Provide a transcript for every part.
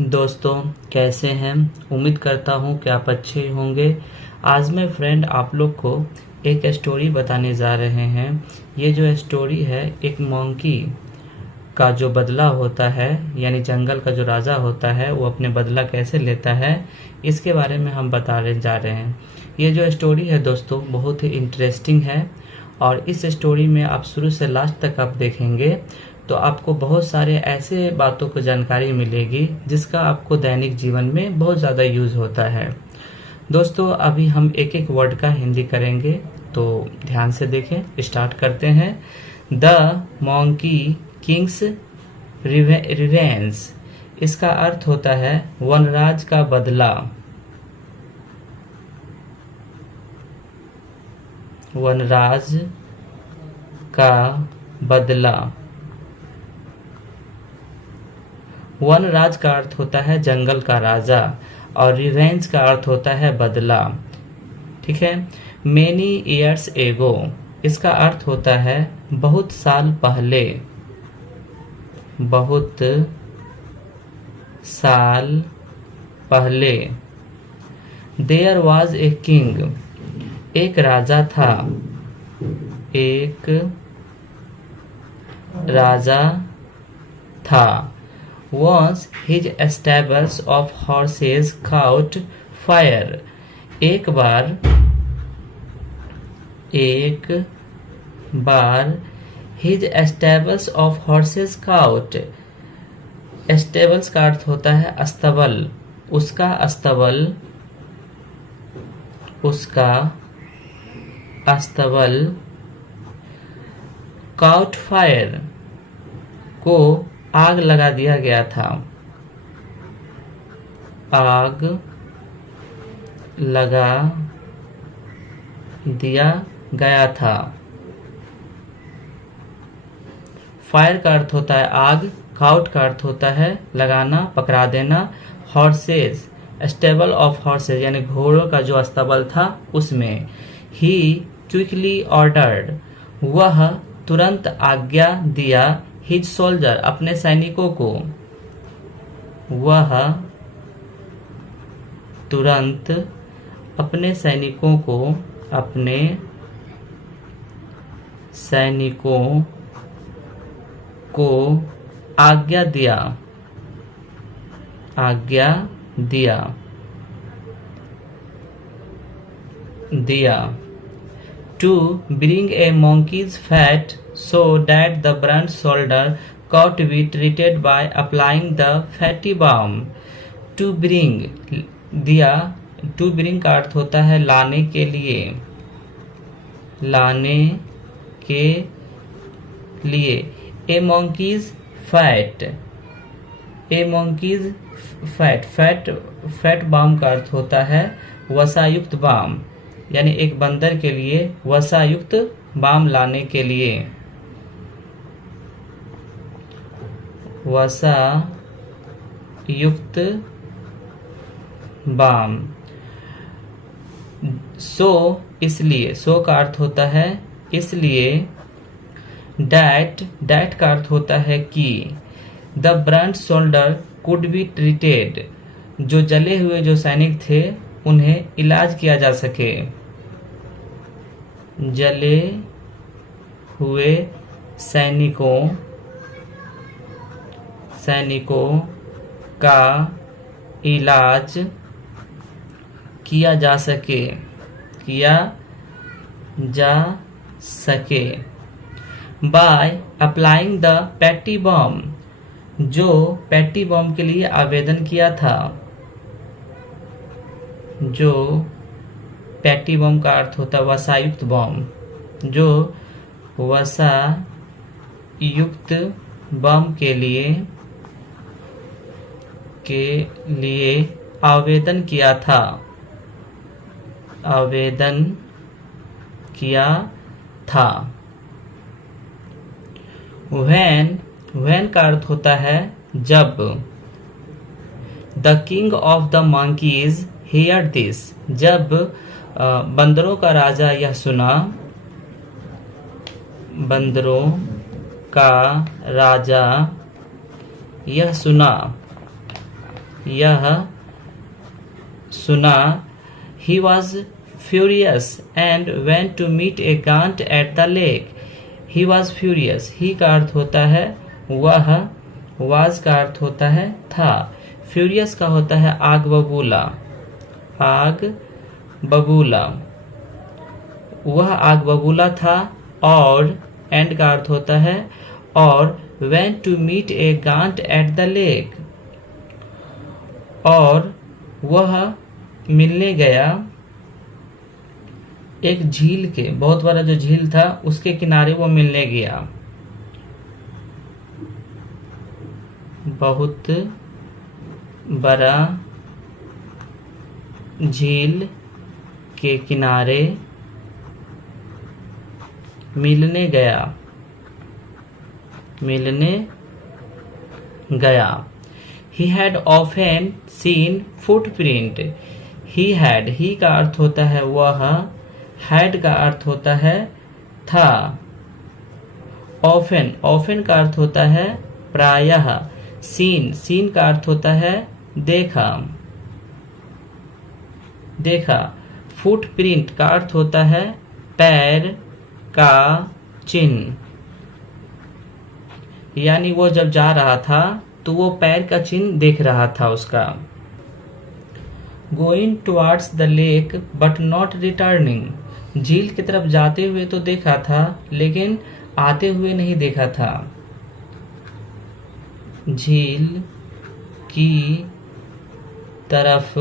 दोस्तों, कैसे हैं? उम्मीद करता हूं कि आप अच्छे होंगे। आज मैं फ्रेंड आप लोग को एक स्टोरी बताने जा रहे हैं। ये जो स्टोरी है, एक मंकी का जो बदला होता है, यानी जंगल का जो राजा होता है वो अपने बदला कैसे लेता है, इसके बारे में हम बताने जा रहे हैं। ये जो स्टोरी है दोस्तों, बहुत ही इंटरेस्टिंग है और इस स्टोरी में आप शुरू से लास्ट तक आप देखेंगे तो आपको बहुत सारे ऐसे बातों को जानकारी मिलेगी जिसका आपको दैनिक जीवन में बहुत ज़्यादा यूज़ होता है। दोस्तों, अभी हम एक एक वर्ड का हिंदी करेंगे, तो ध्यान से देखें। स्टार्ट करते हैं। The monkey Kings revenge. इसका अर्थ होता है वनराज का बदला। वनराज का बदला। वनराज का अर्थ होता है जंगल का राजा और रिवेंज का अर्थ होता है बदला। ठीक है। मेनी ईयर्स एगो, इसका अर्थ होता है बहुत साल पहले। बहुत साल पहले। देयर वॉज ए किंग, एक राजा था। एक राजा था। Once his stables of horses caught fire. एक बार his stables of horses caught. Stables का अर्थ होता है अस्तबल। उसका अस्तबल caught fire को आग लगा दिया गया था। आग लगा दिया गया था। फायर का अर्थ होता है आग। काउट का अर्थ होता है लगाना, पकड़ा देना। हॉर्सेस, स्टेबल ऑफ हॉर्सेस यानी घोड़ों का जो अस्तबल था उसमें। ही क्विकली ऑर्डर्ड, वह तुरंत आज्ञा दिया। हिज सोल्जर, अपने सैनिकों को। वह तुरंत अपने सैनिकों को आज्ञा दिया to bring a monkey's fat so that the burnt shoulder could be treated by applying the fatty balm. To bring, दिया। to bring का अर्थ होता है लाने के लिए। a monkey's fat balm का अर्थ होता है वसायुक्त बाम, यानी एक बंदर के लिए वसायुक्त बाम लाने के लिए। वसायुक्त बाम। सो, इसलिए। सो का अर्थ होता है इसलिए। डैट का अर्थ होता है कि। The Brunt shoulder could be treated, जो जले हुए जो सैनिक थे उन्हें इलाज किया जा सके। जले हुए सैनिकों का इलाज किया जा सके। बाय अप्लाइंग द पैटी बम, जो पैटी बम के लिए आवेदन किया था। जो पैटी बम का अर्थ होता है वसायुक्त बम, जो वसायुक्त बम के लिए आवेदन किया था। when का अर्थ होता है जब। The king of the monkeys here this, जब बंदरों का राजा यह सुना। बंदरों का राजा यह सुना। यह सुना, he was furious and went to meet a gant at the lake. He was furious. he का अर्थ होता है वह, was का अर्थ होता है था, furious का होता है आग बबूला, आग बबूला। वह आग बबूला था और एंड का अर्थ होता है और went to meet a gant at the lake, और वह मिलने गया एक झील के, बहुत बड़ा जो झील था उसके किनारे वो मिलने गया। बहुत बड़ा झील के किनारे मिलने गया, मिलने गया। He had often seen footprint. He had, ही का अर्थ होता है वह, had का अर्थ होता है था, often, often का अर्थ होता है प्रायः, seen, seen का अर्थ होता है देखा, देखा। फुटप्रिंट का अर्थ होता है पैर का चिन्ह, यानी वो जब जा रहा था तो वो पैर का चिन्ह देख रहा था उसका। Going towards the lake but not returning, झील की तरफ जाते हुए तो देखा था लेकिन आते हुए नहीं देखा था। झील की तरफ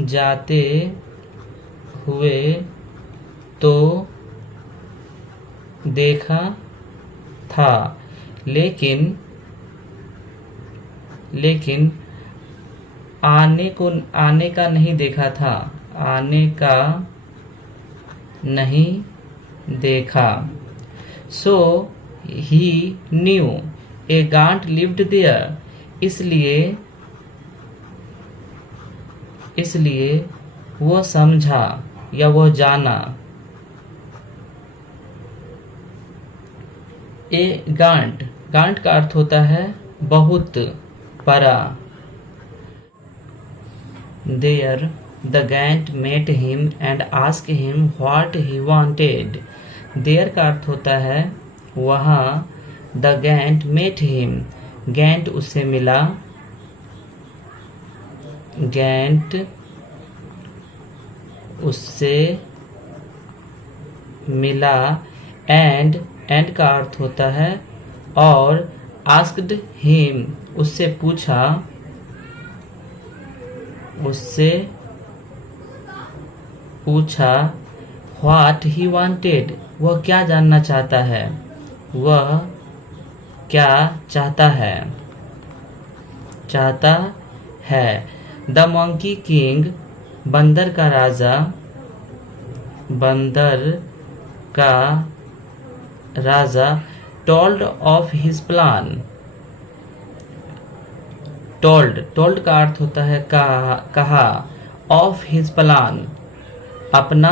जाते हुए तो देखा था लेकिन आने का नहीं देखा था, आने का नहीं देखा। सो ही न्यू ए गांट लिव्ड देयर, इसलिए वो समझा या वो जाना। ए गांट, गांट का अर्थ होता है बहुत बड़ा। There the Gant met him and asked him what he wanted. There का अर्थ होता है वहाँ, the Gant met him, Gant उससे मिला, Gant उससे मिला, and का अर्थ होता है और, asked him उससे पूछा, what he wanted वह क्या जानना चाहता है, वह क्या चाहता है। द मंकी किंग बंदर का राजा told of his plan, told का अर्थ होता है कहा, ऑफ हिज प्लान अपना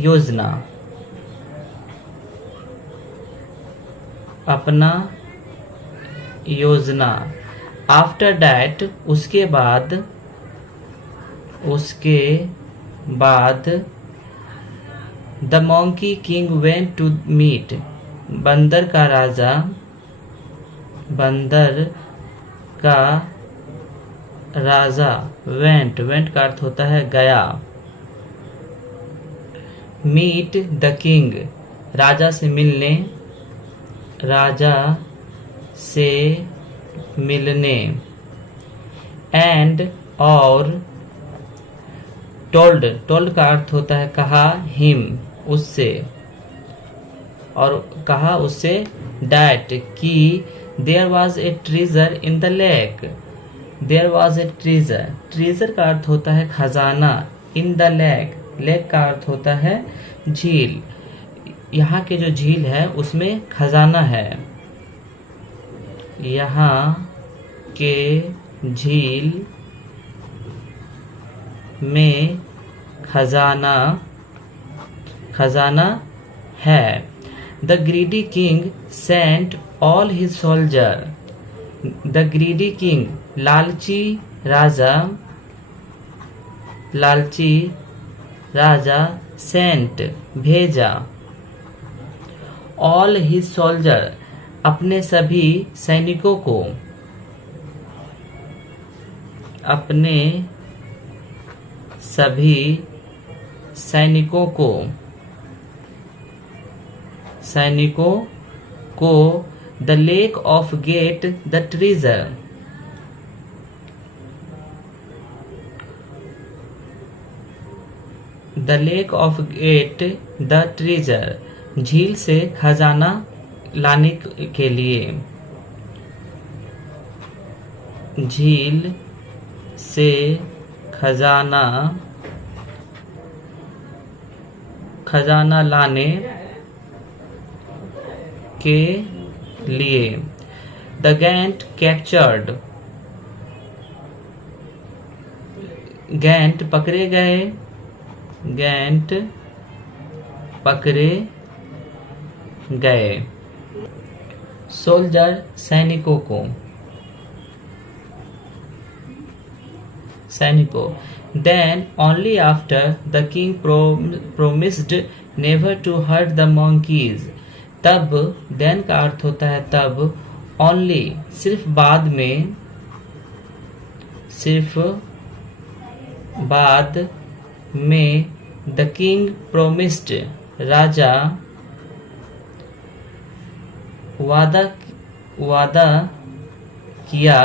योजना। आफ्टर डैट उसके बाद the monkey king went to meet, बंदर का राजा वेंट का अर्थ होता है गया। मीट द किंग राजा से मिलने। एंड और टोल्ड का अर्थ होता है कहा, हिम उससे, और कहा उससे डैट कि there was a treasure in the lake, there was a treasure का अर्थ होता है खजाना, इन द लेक का अर्थ होता है झील। यहाँ के जो झील है उसमें खजाना है, यहाँ के झील में खजाना है। The greedy king sent all his soldier, the greedy king लालची राजा सेंट भेजा, ऑल हिज सोल्जर अपने सभी सैनिकों को, अपने सभी सैनिकों को the lake of get the treasure, the lake of get the treasure झील से खजाना लाने के लिए, झील से खजाना लाने के लिए। द गैंट कैप्चर्ड, गैंट पकड़े गए, सोल्जर सैनिकों, then only after the king promised never to hurt the monkeys, तब then का अर्थ होता है तब, only सिर्फ बाद में the king promised राजा वादा किया,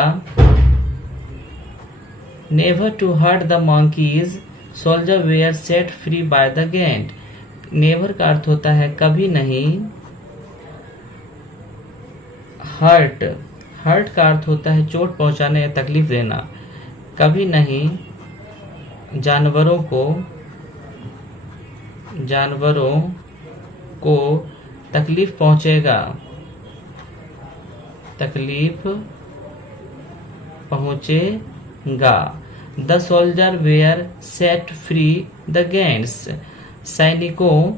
never to hurt the monkeys, soldier were set free by the gant, never का अर्थ होता है कभी नहीं, हर्ट का अर्थ होता है चोट पहुंचाना या तकलीफ देना, कभी नहीं जानवरों को तकलीफ पहुंचेगा, the soldier were set free the giants, सैनिकों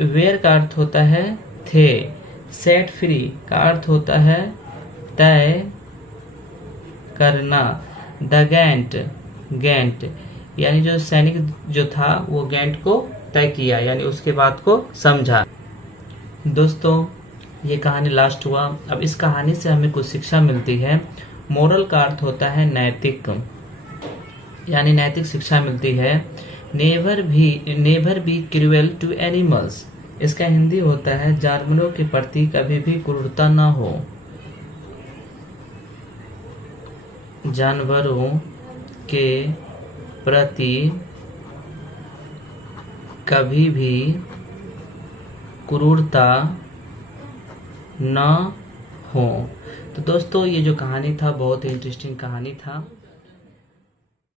वेयर का अर्थ होता है थे, सेट फ्री का अर्थ होता है तय करना, द गैंट यानी जो सैनिक जो था वो गैंट को तय किया यानी उसके बात को समझा। दोस्तों ये कहानी लास्ट हुआ। अब इस कहानी से हमें कुछ शिक्षा मिलती है। मोरल का अर्थ होता है नैतिक, यानी नैतिक शिक्षा मिलती है। Never be cruel to animals, इसका हिंदी होता है जानवरों के प्रति कभी भी क्रूरता ना हो, जानवरों के प्रति कभी भी क्रूरता न हो। तो दोस्तों ये जो कहानी था बहुत ही इंटरेस्टिंग कहानी था।